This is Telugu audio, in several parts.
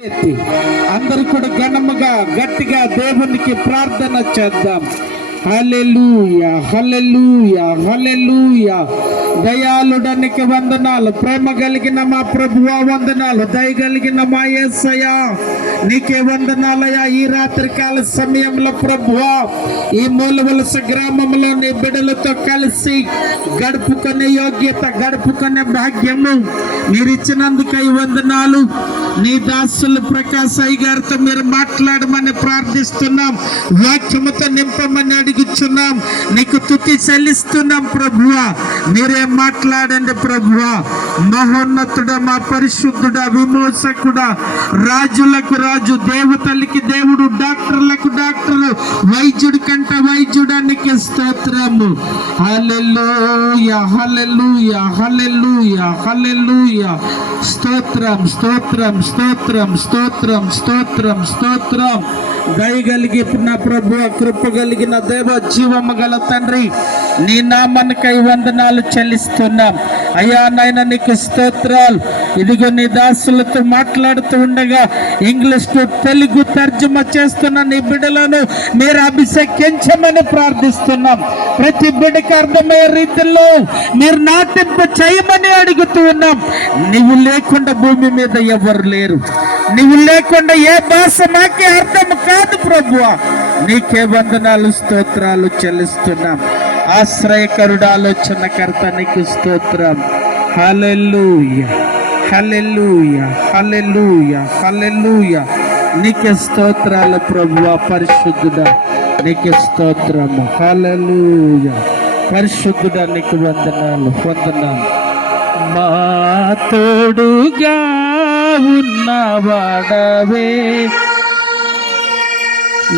అందరూ కూడా ఘనముగా గట్టిగా దేవునికి ప్రార్థన చేద్దాం. హల్లెలూయా, హల్లెలూయా, హల్లెలూయా. దయాళుడానికి వందనాలు, ప్రేమ కలిగిన మా ప్రభువా వందనాలు, దయ కలిగిన మా యేసయ్యా నీకే వందనాలయ్యా. ఈ రాత్రికాల సమయంలో ప్రభువా ఈ మూలవలస గ్రామంలో నీ బిడ్డలతో కలిసి గడుపుకునే యోగ్యత, గడుపుకునే భాగ్యము మీరిచ్చినందుకై వందనాలు. నీ దాసులు ప్రకాశ్ అయ్య గారితో మీరు మాట్లాడమని ప్రార్థిస్తున్నాం, వాక్యముతో నింపమని అడుగుచున్నాం. నీకు స్తుతి చెల్లిస్తున్నాం ప్రభువా. మీరే మాట్లాడండి ప్రభువా. మహోన్నతుడా, మా పరిశుద్ధుడా, విమోచకుడా, రాజులకు రాజు, దేవతలకి దేవుడు, డాక్టర్లకు డాక్టరు, వైద్యుడి కంటే వైద్యుడానికి స్తోత్రము. హల్లెలూయా, హల్లెలూయా, హల్లెలూయా, హల్లెలూయా. స్తోత్రం, స్తోత్రం, స్తోత్రం, స్తోత్రం, స్తోత్రం, స్తోత్రం. దయగలిగి నా ప్రభువా, కృప కలిగిన దేవ, జీవము గల తండ్రి, నీ నామానికై వందనాలు చెల్లిస్తున్నాం అయ్యా. నాయన నీకు స్తోత్రాలు. ఇదిగో నీ దాసులతో మాట్లాడుతూ ఉండగా ఇంగ్లీష్ టు తెలుగు తర్జుమా చేస్తున్న నీ బిడ్డలను మీరు అభిషేకించమని ప్రార్థిస్తున్నాం. ప్రతి బిడ్డకి అర్థమయ్యే రీతిలో మీరు నాటింపు చేయమని అడుగుతూ ఉన్నాం. నీవు లేకుండా భూమి మీద ఎవరు లేరు. నీవు లేకుండా ఏ భాష మాకే అర్థం కాదు ప్రభువా. నీకే వందనాలు, స్తోత్రాలు చెల్లిస్తున్నాం. ఆశ్రయకరుడు, ఆలోచనకర్త నీకు స్తోత్రం. హల్లెలూయా, హల్లెలూయా, హల్లెలూయా, హల్లెలూయా. నీకే స్తోత్రాలు ప్రభువా. పరిశుద్ధుడా నీకే స్తోత్రము. హల్లెలూయా. పరిశుద్ధుడా నీకు వందనాలు, వందనాలు. మా తోడుగా ఉన్నవాడవే,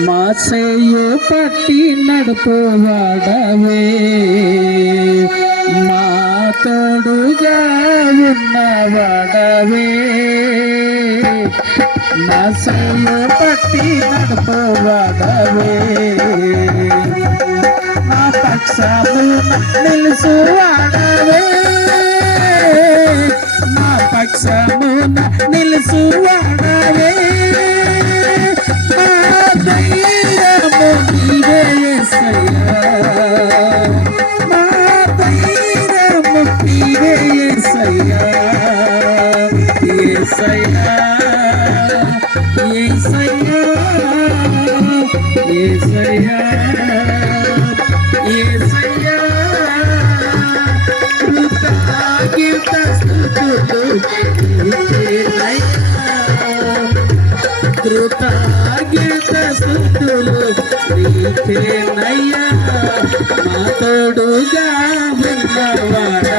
మా చెయ్యి పట్టి నడుపువాడవే, మా తోడుగా ఉన్నవాడవే, మా చెయ్యి పట్టి నడుపువాడవే, మా పక్షమున నిలుసువాడవే, మా పక్షమున నిలుసువాడవే, మా ధైర్యము నీవే యేసయ్యా, మా ధైర్యము నీవే యేసయ్యా, యేసయ్యా, యేసయ్యా, యేసయ్యా, యేసయ్యా. కృతజ్ఞత స్తుతులు కృతజ్ఞత స్తుతులు నీకేనయ్యా. మా తోడుగా ఉన్నవాడా